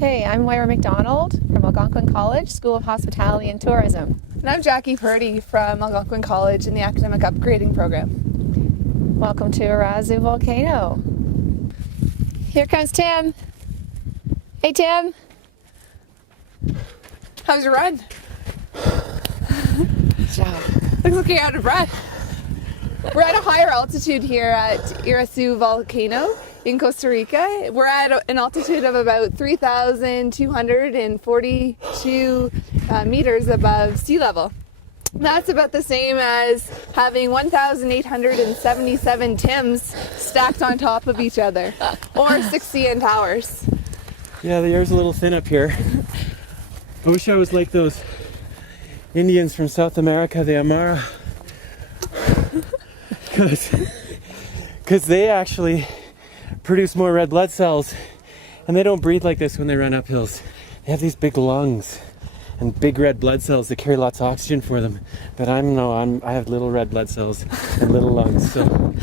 Hey, I'm Moira MacDonald from Algonquin College, School of Hospitality and Tourism. And I'm Jaki Purdy from Algonquin College in the Academic Upgrading Program. Welcome to Irazu Volcano. Here comes Tim. Hey, Tim. How's your run? Good job. Looks like you're out of breath. We're at a higher altitude here at Irazu Volcano in Costa Rica. We're at an altitude of about 3,242 meters above sea level. That's about the same as having 1,877 Tims stacked on top of each other, or 60 CN towers. Yeah, the air's a little thin up here. I wish I was like those Indians from South America, the Amara. Because they actually produce more red blood cells, and they don't breathe like this when they run up hills. They have these big lungs and big red blood cells that carry lots of oxygen for them. But I have little red blood cells and little lungs. So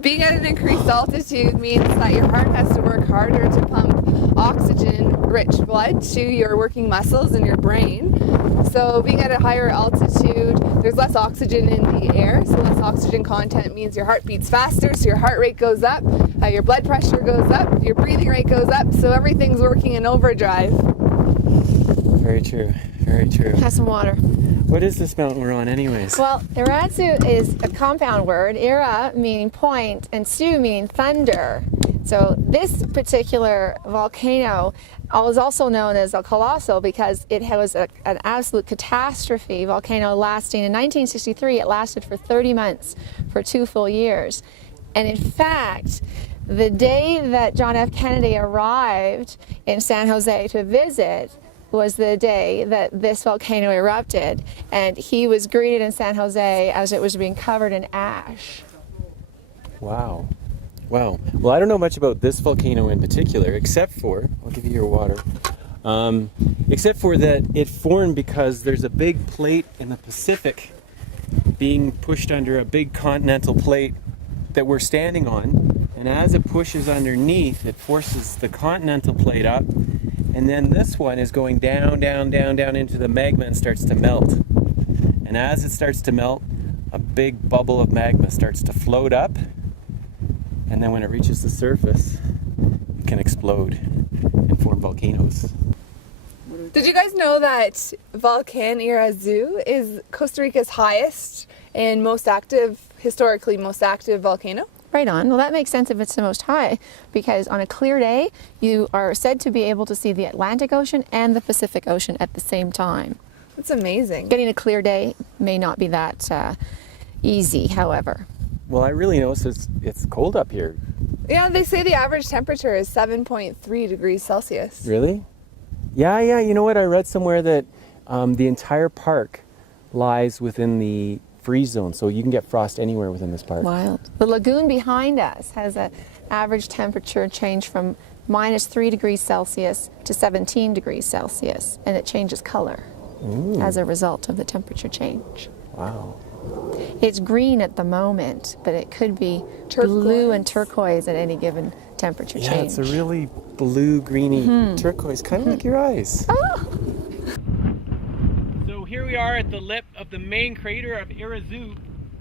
being at an increased altitude means that your heart has to work harder to pump oxygen-rich blood to your working muscles and your brain. So being at a higher altitude, there's less oxygen in the air, so less oxygen content means your heart beats faster, so your heart rate goes up, your blood pressure goes up, your breathing rate goes up, so everything's working in overdrive. very true, very true. Have some water. What is this mountain we're on anyways? Well, Irazu is a compound word, Ira meaning point and Su meaning thunder. So this particular volcano was also known as a colossal because it was an absolute catastrophe volcano lasting. In 1963, it lasted for 30 months, for 2 full years. And in fact, the day that John F. Kennedy arrived in San Jose to visit was the day that this volcano erupted. And he was greeted in San Jose as it was being covered in ash. Wow. Wow. Well, I don't know much about this volcano in particular, except for, I'll give you your water, except for that it formed because there's a big plate in the Pacific being pushed under a big continental plate that we're standing on. And as it pushes underneath, it forces the continental plate up. And then this one is going down, down, down, down into the magma and starts to melt. And as it starts to melt, a big bubble of magma starts to float up. And then when it reaches the surface, it can explode and form volcanoes. Did you guys know that Volcan Irazu is Costa Rica's highest and historically most active volcano? Right on. Well, that makes sense if it's the most high, because on a clear day, you are said to be able to see the Atlantic Ocean and the Pacific Ocean at the same time. That's amazing. Getting a clear day may not be that easy, however. Well, I really notice it's cold up here. Yeah, they say the average temperature is 7.3 degrees Celsius. Really? Yeah. You know what? I read somewhere that the entire park lies within the freeze zone, so you can get frost anywhere within this park. Wild. The lagoon behind us has an average temperature change from -3 degrees Celsius to 17 degrees Celsius, and it changes color as a result of the temperature change. Wow. It's green at the moment, but it could be blue and turquoise at any given temperature change. Yeah, it's a really blue-greeny turquoise, kind of like your eyes. Oh. So here we are at the lip of the main crater of Irazu,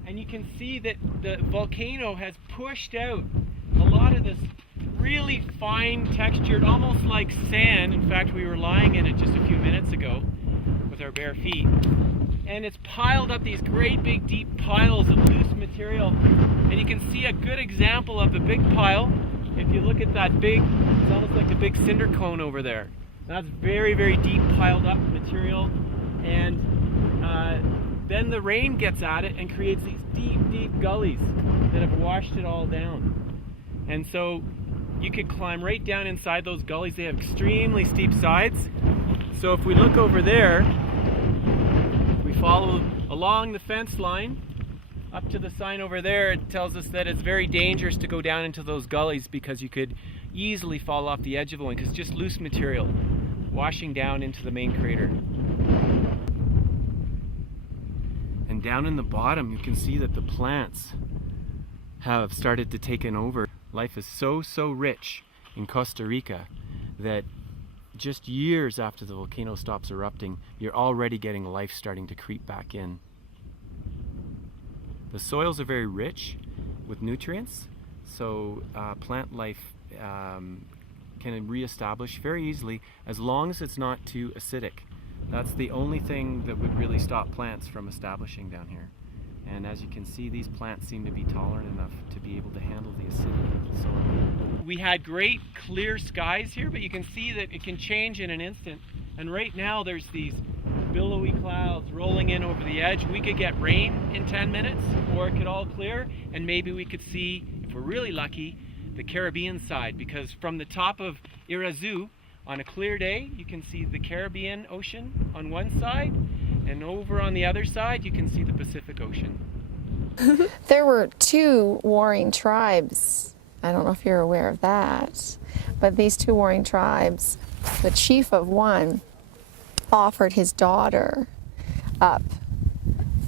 and you can see that the volcano has pushed out a lot of this really fine textured, almost like sand. In fact, we were lying in it just a few minutes ago with our bare feet. And it's piled up these great big deep piles of loose material, and you can see a good example of the big pile if you look at that big, it's almost like a big cinder cone over there. That's very, very deep piled up material, and then the rain gets at it and creates these deep gullies that have washed it all down. And so you could climb right down inside those gullies. They have extremely steep sides. So if we look over there, follow along the fence line up to the sign over there, it tells us that it's very dangerous to go down into those gullies because you could easily fall off the edge of one because it's just loose material washing down into the main crater. And down in the bottom you can see that the plants have started to take over. Life is so rich in Costa Rica that just years after the volcano stops erupting, you're already getting life starting to creep back in. The soils are very rich with nutrients, so plant life can reestablish very easily as long as it's not too acidic. That's the only thing that would really stop plants from establishing down here. And as you can see, these plants seem to be tolerant enough to be able to handle the acidity of the soil. We had great clear skies here, but you can see that it can change in an instant. And right now there's these billowy clouds rolling in over the edge. We could get rain in 10 minutes, or it could all clear, and maybe we could see, if we're really lucky, the Caribbean side, because from the top of Irazu, on a clear day, you can see the Caribbean Ocean on one side, and over on the other side, you can see the Pacific Ocean. There were two warring tribes. I don't know if you're aware of that, but these two warring tribes, the chief of one offered his daughter up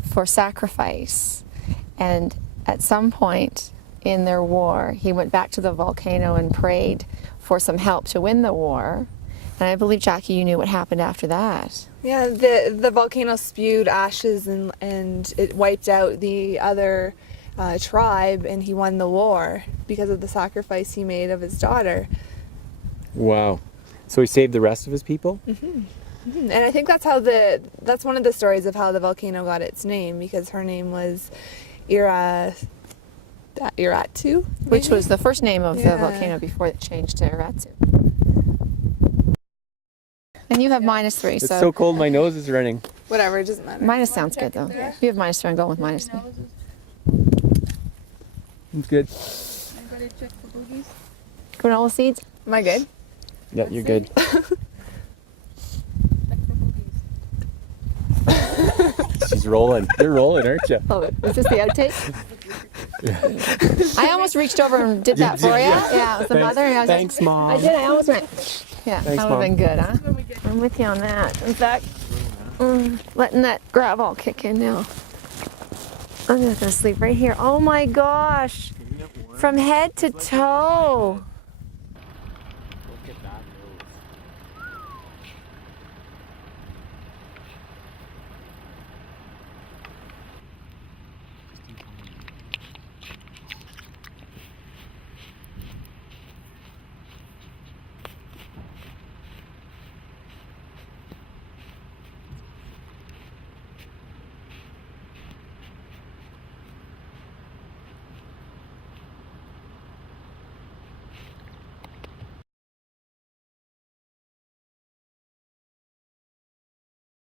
for sacrifice, and at some point in their war, he went back to the volcano and prayed for some help to win the war. And I believe, Jaki, you knew what happened after that. Yeah, the volcano spewed ashes and it wiped out the other tribe, and he won the war because of the sacrifice he made of his daughter. Wow. So he saved the rest of his people? And I think that's one of the stories of how the volcano got its name, because her name was Irazu, Which was the first name of the Yeah. volcano before it changed to Irazu. And you have -3, It's so, so cold my nose is running. whatever, it doesn't matter. minus sounds good though. If you have -3, I'm going with -3. It's good. Granola seeds? Am I good? Yeah, you're good. She's rolling. You're rolling, aren't you? Oh, is this the outtake? I almost reached over and did that for you. Yeah, it was the mother. And I was Thanks, Mom. I did. I almost went. Yeah, Thanks, that would have Mom. been good, huh? I'm with you on that. In fact, letting that gravel kick in now. I'm just gonna sleep right here. Oh my gosh, from head to toe.